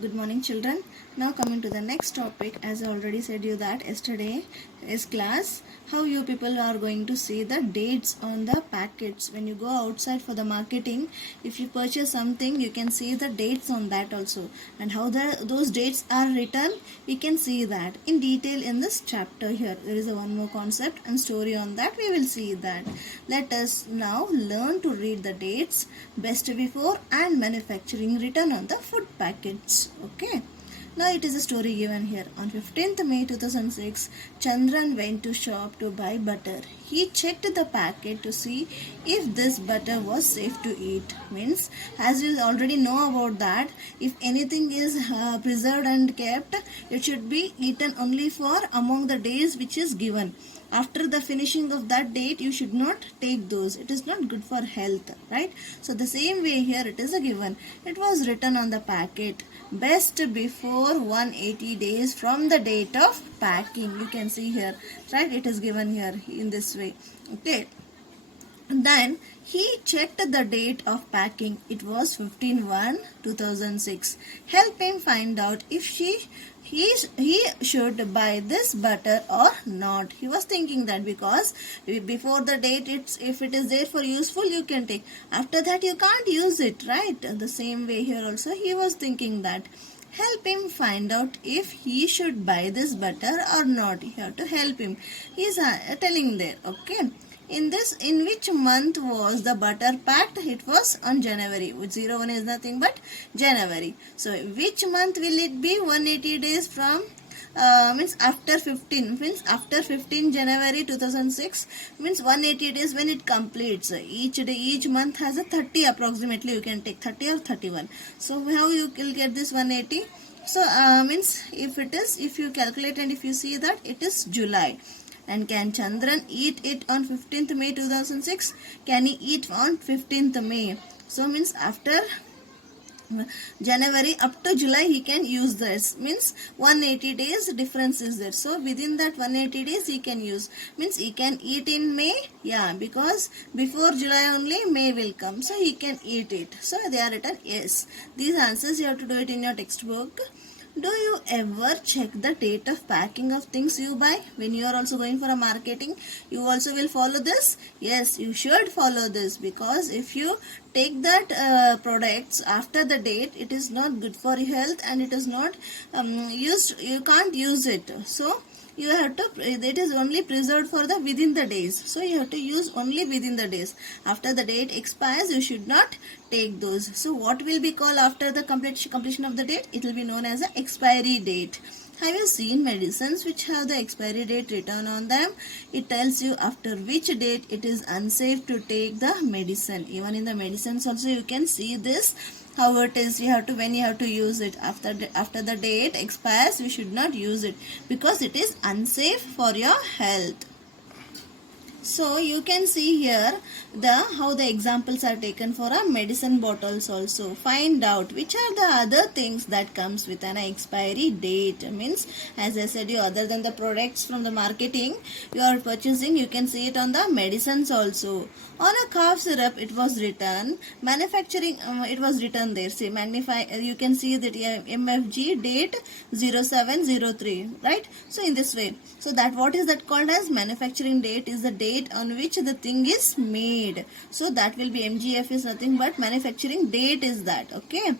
Good morning, children. Now coming to the next topic, as I already said you that yesterday is class, how you people are going to see the dates on the packets. When you go outside for the marketing, if you purchase something, you can see the dates on that also, and how those dates are written. We can see that in detail in this chapter here. There is a one more concept and story on that. We will see that. Let us now learn to read the dates best before and manufacturing written on the food packets. Okay. Now it is a story given here. On 15th May 2006, Chandran went to shop to buy butter. He checked the packet to see if this butter was safe to eat. Means, as you already know about that, if anything is preserved and kept, it should be eaten only for among the days which is given. After the finishing of that date, you should not take those. It is not good for health, right? So the same way here it is a given. It was written on the packet, best before 180 days from the date of packing. You can see here, right? It is given here in this way. Okay. Then he checked the date of packing. It was 15/1/2006. Help him find out if he should buy this butter or not. He was thinking that because before the date, if it is there for useful, you can take. After that, you can't use it, right? The same way here also he was thinking that. Help him find out if he should buy this butter or not. You have to help him. He is telling there, okay. In which month was the butter packed? It was on January. 01 is nothing but January. So which month will it be? 180 days from means after 15, means after 15 January 2006, means 180 days when it completes. Each day, each month has a 30 approximately. You can take 30 or 31. So how you will get this 180? So means if you calculate and if you see that it is July. And can Chandran eat it on 15th May 2006? Can he eat on 15th May? So means after January up to July he can use this. Means 180 days difference is there. So within that 180 days he can use. Means he can eat in May. Yeah, because before July only May will come. So he can eat it. So they are written yes. These answers you have to do it in your textbook. Do you ever check the date of packing of things you buy? When you are also going for a marketing, you also will follow this? Yes, you should follow this, because if you take that products after the date, it is not good for your health and it is not used. You can't use it. So you have to, it is only preserved for the within the days. So you have to use only within the days. After the date expires, you should not take those. So what will be called after the completion of the date? It will be known as the expiry date. Have you seen medicines which have the expiry date written on them? It tells you after which date it is unsafe to take the medicine. Even in the medicines also you can see this, how it is. You have to, when you have to use it, after the date expires, you should not use it because it is unsafe for your health. So you can see here how the examples are taken for a medicine bottles also. Find out which are the other things that comes with an expiry date. Means, as I said, you other than the products from the marketing you are purchasing, you can see it on the medicines also. On a cough syrup it was written manufacturing, it was written there. See, magnify, you can see that MFG date 0703, right? So in this way, so that what is that called as manufacturing date is the date on which the thing is made. So that will be MGF is nothing but manufacturing date is that. Okay.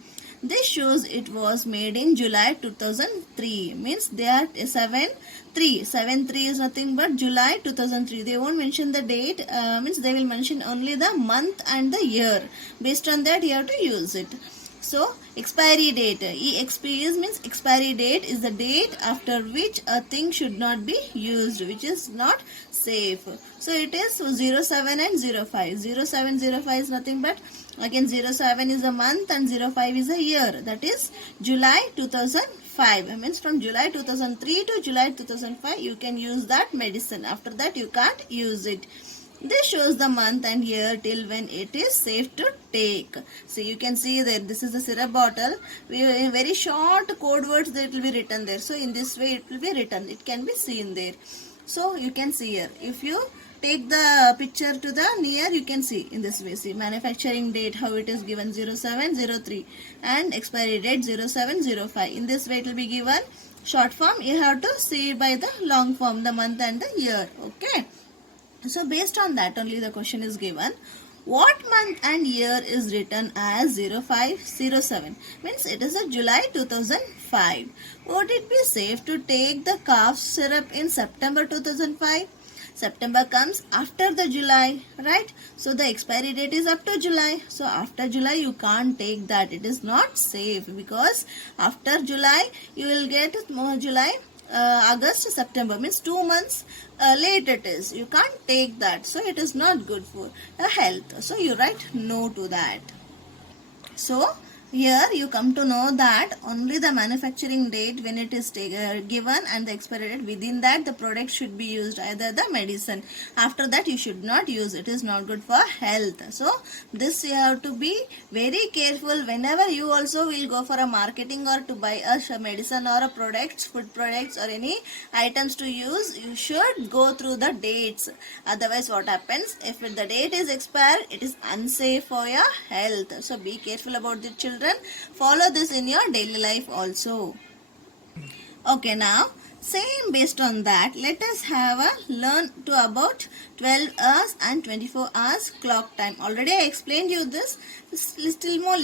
This shows it was made in July 2003. Means they are 7/3 is nothing but July 2003. They won't mention the date. Means they will mention only the month and the year. Based on that you have to use it. So expiry date, EXP means expiry date is the date after which a thing should not be used, which is not safe. So it is 07 and 05. 0705 is nothing but, again 07 is a month and 05 is a year. That is July 2005. Means from July 2003 to July 2005 you can use that medicine. After that you can't use it. This shows the month and year till when it is safe to take. So you can see that this is the syrup bottle. In very short code words that will be written there. So in this way it will be written. It can be seen there. So you can see here. If you take the picture to the near, you can see in this way. See, manufacturing date, how it is given 0703 and expiry date 0705. In this way it will be given short form. You have to see by the long form, the month and the year. Okay. So based on that only the question is given. What month and year is written as 0507? Means it is a July 2005. Would it be safe to take the cough syrup in September 2005? September comes after the July, right? So the expiry date is up to July. So after July you can't take that. It is not safe because after July you will get July, August, September, means 2 months late it is. You can't take that. So it is not good for health. So you write no to that. So here you come to know that only the manufacturing date when it is given and the expiry date, within that the product should be used, either the medicine. After that you should not use. It is not good for health. So this you have to be very careful whenever you also will go for a marketing or to buy a medicine or a products, food products or any items to use. You should go through the dates. Otherwise what happens, if the date is expired, it is unsafe for your health. So be careful about the children. Follow this in your daily life also. Okay, now same based on that, let us have a learn to about 12 hours and 24 hours clock time. Already I explained you this little more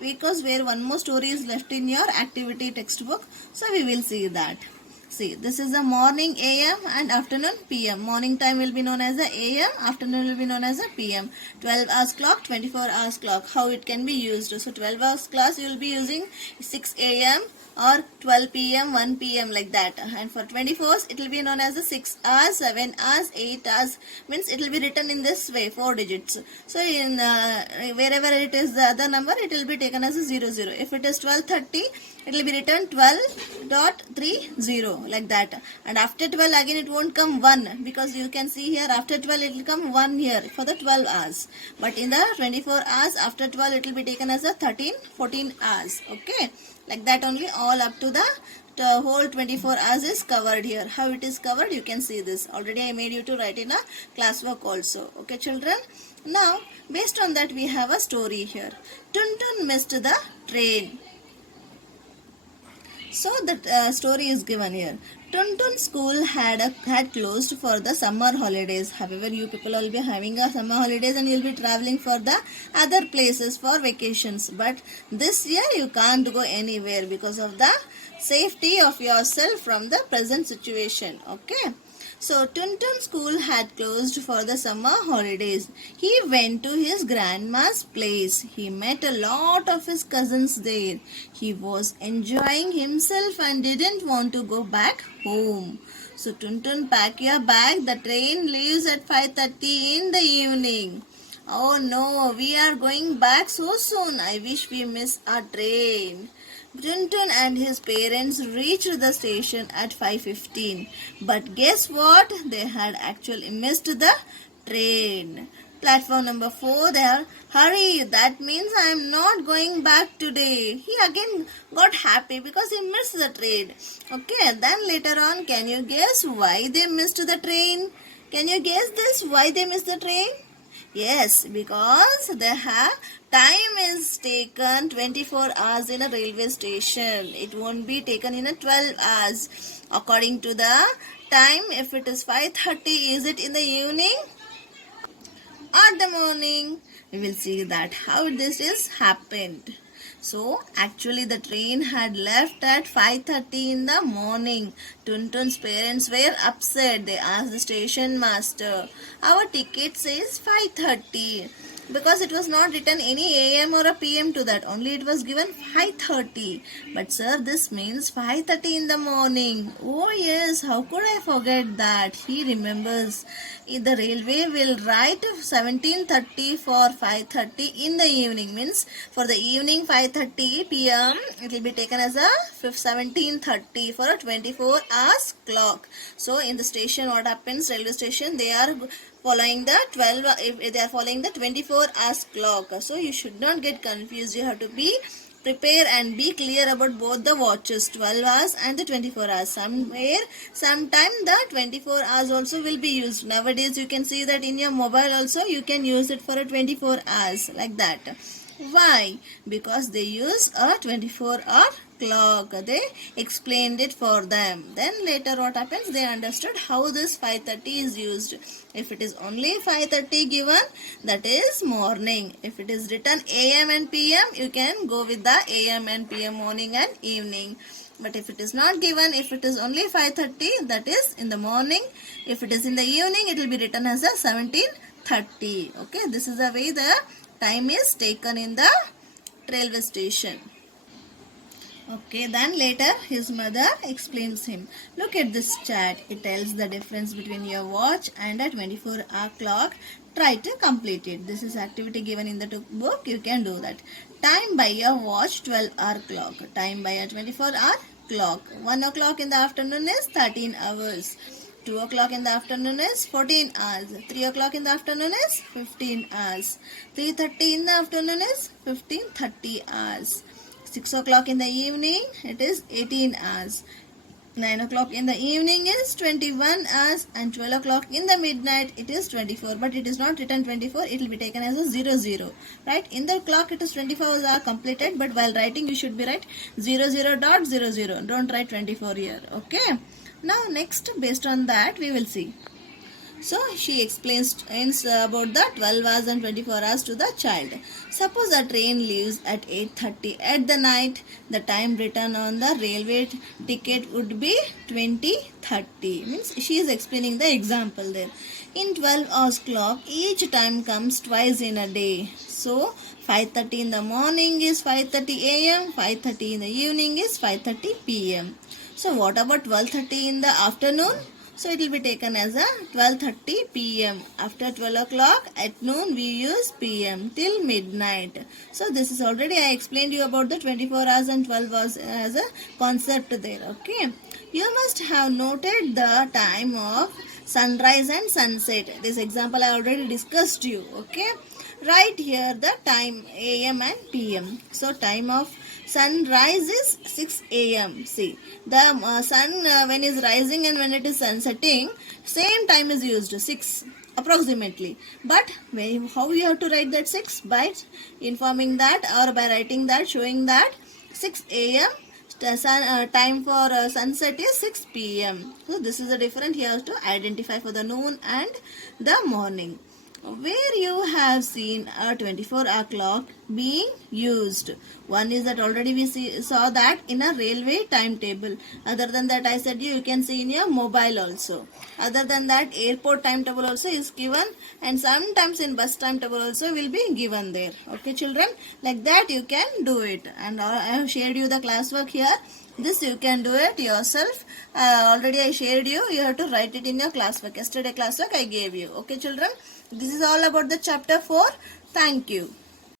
because where one more story is left in your activity textbook. So we will see that. See, this is the morning AM and afternoon PM. Morning time will be known as the AM, afternoon will be known as the PM. 12 hours clock, 24 hours clock. How it can be used? So 12 hours class you will be using 6 AM or 12 PM, 1 PM like that. And for 24s it will be known as the 6 hours, 7 hours, 8 hours. Means it will be written in this way, 4 digits. So in wherever it is the other number, it will be taken as a 00. If it is 12:30, it will be written 12.30 like that. And after 12 again it won't come 1 because you can see here after 12 it will come 1 here for the 12 hours. But in the 24 hours after 12 it will be taken as a 13, 14 hours. Okay. Like that only all up to the whole 24 hours is covered here. How it is covered you can see this. Already I made you to write in a classwork also. Okay children. Now based on that we have a story here. Tuntun missed the train. So the story is given here. Tuntun school had closed for the summer holidays. However, you people will be having a summer holidays and you will be traveling for the other places for vacations. But this year you can't go anywhere because of the safety of yourself from the present situation. Okay. So Tuntun school had closed for the summer holidays. He went to his grandma's place. He met a lot of his cousins there. He was enjoying himself and didn't want to go back home. So Tuntun, pack your bag. The train leaves at 5:30 in the evening. Oh no, we are going back so soon. I wish we miss our train. Tuntun and his parents reached the station at 5:15. But guess what? They had actually missed the train. Platform number 4, they are, hurry, that means I am not going back today. He again got happy because he missed the train. Okay, then later on, can you guess why they missed the train? Can you guess this? Why they missed the train? Yes, because they have time is taken 24 hours in a railway station. It won't be taken in a 12 hours. According to the time, if it is 5:30, is it in the evening or the morning? We will see that how this is happened. So actually the train had left at 5:30 in the morning. Tuntun's parents were upset. They asked the station master, our ticket says 5:30. Because it was not written any AM or a PM to that. Only it was given 5:30. But sir, this means 5:30 in the morning. Oh yes, how could I forget that? He remembers. The railway will write 17:30 for 5:30 in the evening. Means for the evening 5:30 PM, it will be taken as a 17:30 for a 24 hours clock. So in the station, what happens? Railway station, they are following the 12, if they are following the 24 hours clock. So you should not get confused. You have to be prepare and be clear about both the watches, 12 hours and the 24 hours. Sometime the 24 hours also will be used. Nowadays you can see that in your mobile also you can use it for a 24 hours like that. Why? Because they use a 24-hour clock. They explained it for them. Then later what happens? They understood how this 5:30 is used. If it is only 5:30 given, that is morning. If it is written AM and PM, you can go with the AM and PM, morning and evening. But if it is not given, if it is only 5:30, that is in the morning. If it is in the evening, it will be written as a 17:30. Okay, this is the way the time is taken in the railway station. Okay, then later his mother explains him. Look at this chart. It tells the difference between your watch and a 24-hour clock. Try to complete it. This is activity given in the book. You can do that. Time by your watch, 12-hour clock. Time by a 24-hour clock. 1 o'clock in the afternoon is 13 hours. 2 o'clock in the afternoon is 14 hours. 3 o'clock in the afternoon is 15 hours. 3:30 in the afternoon is 15:30 hours. 6 o'clock in the evening, it is 18 hours. 9 o'clock in the evening is 21 hours, and 12 o'clock in the midnight, it is 24. But it is not written 24, it will be taken as a 00. Right? In the clock, it is 24 hours are completed, but while writing, you should be write 00.00. Don't write 24 here. Okay? Now, next, based on that, we will see. So she explains about the 12 hours and 24 hours to the child. Suppose a train leaves at 8:30 at the night. The time written on the railway ticket would be 20:30. Means she is explaining the example there. In 12 hours clock, each time comes twice in a day. So 5:30 in the morning is 5:30 a.m. 5:30 in the evening is 5:30 p.m. So what about 12:30 in the afternoon? So it will be taken as a 12:30 p.m. After 12 o'clock at noon we use p.m. till midnight. So this is already I explained you about the 24 hours and 12 hours as a concept there. Okay. You must have noted the time of sunrise and sunset. This example I already discussed you. Okay. Write here the time AM and PM. So time of sunrise is 6 a.m. See, the sun when is rising and when it is sunsetting, same time is used, 6 approximately. But how you have to write that 6? By informing that or by writing that, showing that 6 a.m. Time for sunset is 6 p.m. So this is the difference you have to identify for the noon and the morning. Where you have seen a 24-hour clock being used. One is that already we saw that in a railway timetable. Other than that, I said you can see in your mobile also. Other than that, airport timetable also is given, and sometimes in bus timetable also will be given there. Okay, children, like that you can do it. And I have shared you the classwork here. This you can do it yourself. Already I shared you. You have to write it in your classwork. Yesterday classwork I gave you. Okay, children. This is all about the chapter 4. Thank you.